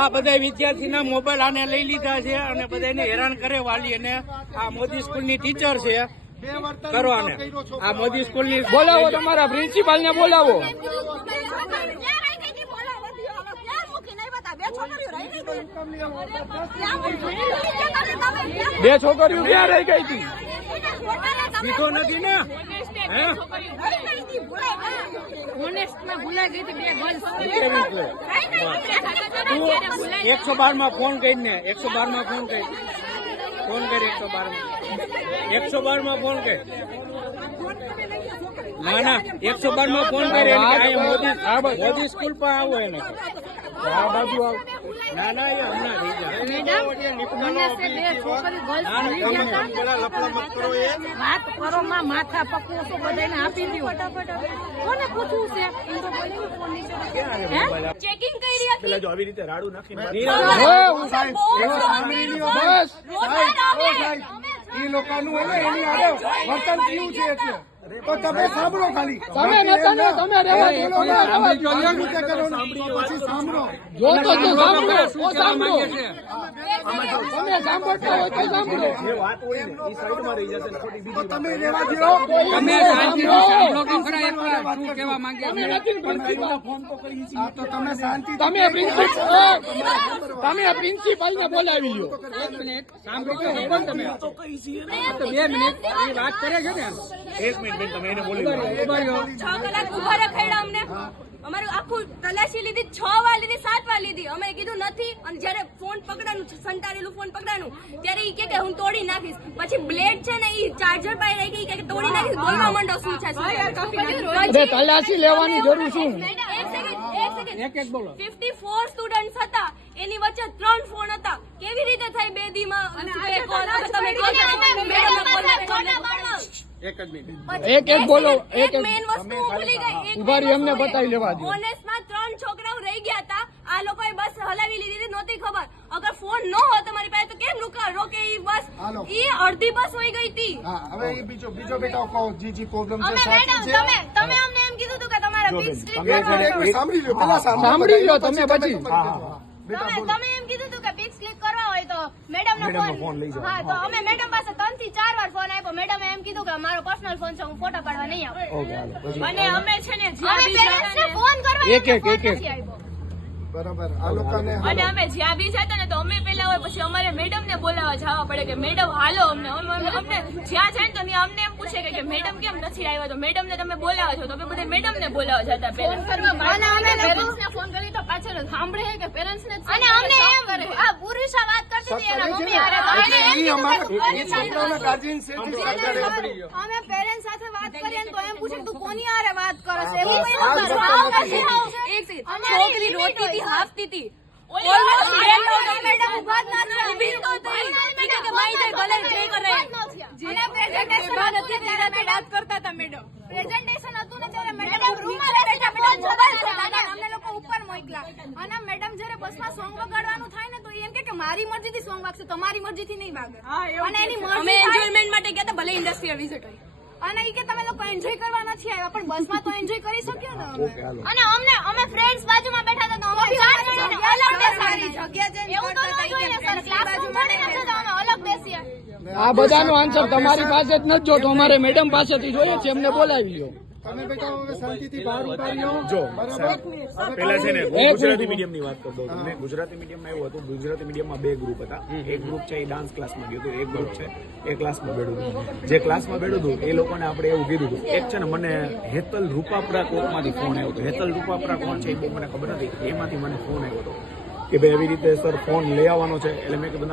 આ બધા વિદ્યાર્થીના મોબાઈલ આને લઈ લીધા છે અને બધાને હેરાન કરે વાલી. અને આ મોદી સ્કૂલની ટીચર છે કરો આને. આ મોદી સ્કૂલની બોલાવો, તમારા પ્રિન્સિપાલ ને બોલાવો. બે છોકરીઓ ક્યાં રહી ગઈ હતી? દીધો નથી ને? હે? 112 માં ફોન કરીને 112 માં ફોન કરી 112 માં ફોન કરી. ના 112 માં ફોન કરે મોદી સ્કૂલ પર આવો એને. આ બાજુ આવ. ના એ હમણાં થઈ જાય. વાત કરો માં માથા પકવું તો બધાને આપી દઉં. કોને પૂછવું છે? ચેકિંગ કરી હતી. જો આવી રીતે રાડું નાખીને એ લોકોનું એની આગળ વર્તન કેવું છે એટલે તો તમે સાંભળો. ખાલી તમે નતા ને તમે રહેવા દો. પછી સાંભળો. જો તો સાંભળો. તમે સાંભળતા હોય તો સાંભળો. જે વાત હોય ને એ સાઈડમાં રહી જશે. તમે રહેવા દો. તમે સાંભળો તો ખરા એકવાર શું કહેવા માંગે. તમે નથી ફોન તો કરી છે તો તમે શાંતિ. તમે પ્રિન્સિપાલ ને બોલાવી લો. 1 મિનિટ સાંભળો તો તમે તો 2 મિનિટ એ વાત કરે છે ને. 1 મિનિટ બેન, તમે એને બોલી 6 કલાક ઉભા રખાડ્યા અમને. અમારું આખું તલાશી લીધી, 6 વાર લીધી, 7 વાર લીધી. અમે કીધું નથી. અને જયારે ફોન પકડાનું સંતાડેલું ફોન પકડાનું ત્યારે ઈ કે હું તોડી નાખીશ. પછી બ્લેડ છે ને ઈ ચાર્જર પાઈ રહી ગઈ કે તોડી નાખીશ. બોલવા માંડો શું છે? તલાશી લેવાની જરૂર શું? એક બોલો. 54 સ્ટુડન્ટ્સ હતા, એની વચ્ચે 3 ફોન હતા. કેવી રીતે થઈ 2 દીમાં? એક જ મિનિટ. એક બોલો. એક મેઇન વસ્તુ ભૂલી ગઈ. ઉભા રહી, અમને બતાવી લેવા દો. ઓનેસ્ટમાં 3 છોકરાઓ રહી ગયા હતા. આ લોકોએ બસ હલાવી લીધી, નહોતી ખબર. અગર ફોન ન હોત તમારી પાસે તો કેમ રોકે ઈ બસ? ઈ અડધી બસ વહી ગઈ હતી. હા, હવે એ બીજો બેટા કહો. જી પ્રોબ્લેમ છે. તમે અમને એમ કીધું હતું કે તમારા બિગ સ્ક્રીન સાંભળી લો. પેલા સાંભળી લો તમે પછી. તમે એમ કીધું હતું કે પિક્સ ક્લિક કરવા હોય તો મેડમ નો ફોન લઈ જાઓ. હા, તો અમે મેડમ પાસે 3 થી 4 વાર ફોન આપ્યો. મેડમે એમ કીધું કે મારો પર્સનલ ફોન છે, હું ફોટા પાડવા નહીં આવું. અને અમે છે ને પેરેન્ટ્સને ફોન કરવા એક બરાબર. આ લોકોને અને અમે જ્યાં બી જતા ને તો અમે પેલા હોય પછી અમારે મેડમ ને બોલાવવા જવા પડે કે મેડમ હાલો અમને જ્યાં જાય ને તો અમને એમ પૂછે કે મેડમ કેમ નથી આવ્યા? તો મેડમ ને તમે બોલાવો છો તો અમે બધા મેડમ ને બોલાવવા જતા પેરેન્ટ્સ ને ફોન કરી તો પાછળ સાંભળે કે પેરેન્ટ્સ ને. અને અમને એમ આ પુરુષા વાત કરતી હતી એના મમ્મી હારે. અમે પેરેન્ટ્સ સાથે વાત કરીએ તો એમ પૂછે તું કોની હારે વાત કરે છે? એવું છોકરી રોતી હતી, હાફતી હતી. મેડમ ઉભા જ ના થઈ. વાત કરતા હતા મેડમ. પ્રેઝન્ટેશન હતું ને ત્યારે મેડમ રૂમમાં બેઠા અમને લોકો ઉપર મોકલા. અને મેડમ જયારે બસમાં સોંગ વગાડવાનું થાય ને તો એમ કે મારી મરજીથી સોંગ વાગશે, તમારી મરજીથી નહીં વાગે. અને એની મરજી એન્જોયમેન્ટ માટે ગયા હતા, ભલે ઇન્ડસ્ટ્રીયલ વિઝિટ હોય. અને ઈ કે તમે લોકો એન્જોય કરવા નથી આવ્યા, પણ બસમાં તો એન્જોય કરી શકીએ ને. અને અમે ફ્રેન્ડ્સ બાજુમાં બેઠા હતા તો અમે 4 જણાને અલગ બેસાડી. જગ્યા ચેન્જ કરતા હતા કે ક્લાસરૂમ છોડીને તો અમે અલગ બેસીએ. આ બધાનો આન્સર તમારી પાસે જ નથી જોતો, અમારે મેડમ પાસેથી જોઈએ છે. એમને બોલાવી લો. તમે બેટા હવે શાંતિથી બહાર ઉતારી આવો. જો પેલા છે ને હું ગુજરાતી મીડિયમ ની વાત કરતો હતો. મેં ગુજરાતી મીડિયમમાં એવું હતું, ગુજરાતી મીડિયમમાં 2 ગ્રુપ હતા. એક ગ્રુપ છે એ ડાન્સ ક્લાસમાં ગયું હતું, એક ગ્રુપ છે એ ક્લાસમાં બેઠું હતું. જે ક્લાસમાં બેઠું હતું એ લોકોને આપણે એવું કીધું હતું. એક છે ને મને હેતલ રૂપાપરા કોર્ટમાંથી ફોન આવ્યો હતો. હેતલ રૂપાપરા કોણ છે એ બહુ મને ખબર નથી. એમાંથી મને ફોન આવ્યો હતો કે ભાઈ એવી રીતે સર ફોન લઈ આવવાનો છે. એટલે મેં કીધું